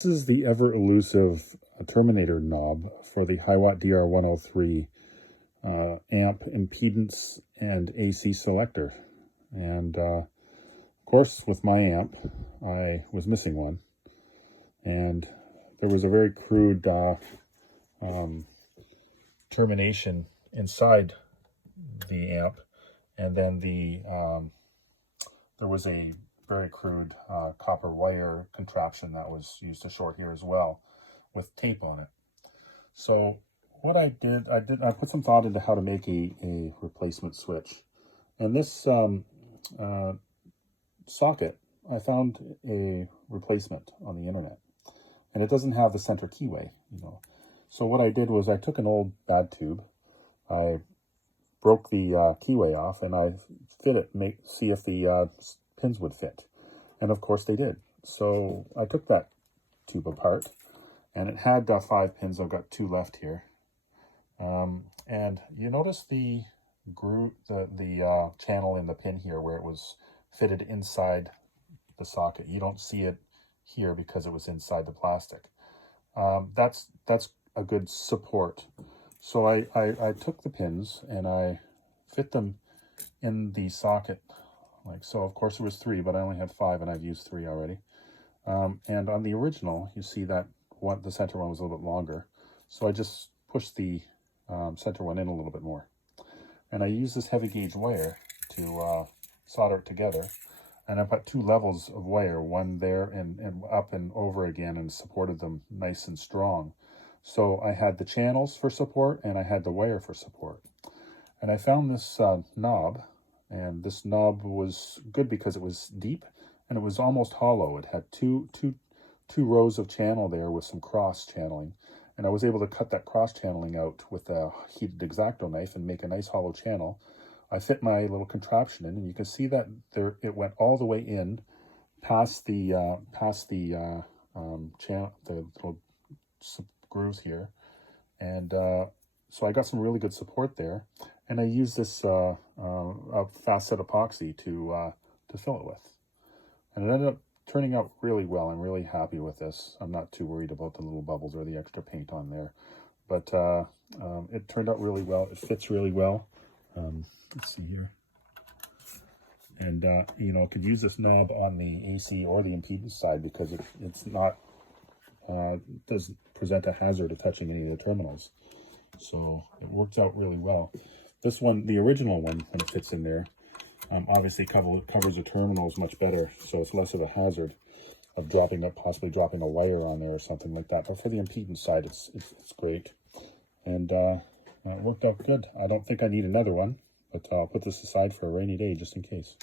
This is the ever elusive Terminator knob for the Hiwatt DR103 amp, impedance, and AC selector. And of course, with my amp, I was missing one. And there was a very crude termination inside the amp. And then there was a very crude copper wire contraption that was used to short here as well, with tape on it. So what I put some thought into how to make a replacement switch. And this socket, I found a replacement on the internet, and it doesn't have the center keyway, So what I did was I took an old bad tube, I broke the keyway off, and I fit it, see if the pins would fit. And of course they did. So I took that tube apart, and it had 5 pins. I've got 2 left here. And you notice the groove, the channel in the pin here where it was fitted inside the socket. You don't see it here because it was inside the plastic. That's a good support. So I took the pins and I fit them in the socket like so. Of course it was 3, but I only had 5 and I've used 3 already. And on the original, you see that the center one was a little bit longer. So I just pushed the center one in a little bit more. And I used this heavy gauge wire to solder it together. And I put 2 levels of wire, one there and up and over again, and supported them nice and strong. So I had the channels for support and I had the wire for support. And I found this knob, and this knob was good because it was deep and it was almost hollow. It had two rows of channel there with some cross channeling. And I was able to cut that cross channeling out with a heated X-Acto knife and make a nice hollow channel. I fit my little contraption in, and you can see that it went all the way in past the channel, the little grooves here. And so I got some really good support there. And I used this fast set epoxy to fill it with. And it ended up turning out really well. I'm really happy with this. I'm not too worried about the little bubbles or the extra paint on there. But it turned out really well. It fits really well. Let's see here. And, could use this knob on the AC or the impedance side because it's not, doesn't present a hazard of touching any of the terminals. So it works out really well. This one, the original one, when it fits in there, obviously covers the terminals much better, so it's less of a hazard of possibly dropping a wire on there or something like that. But for the impedance side, it's great, and it worked out good. I don't think I need another one, but I'll put this aside for a rainy day just in case.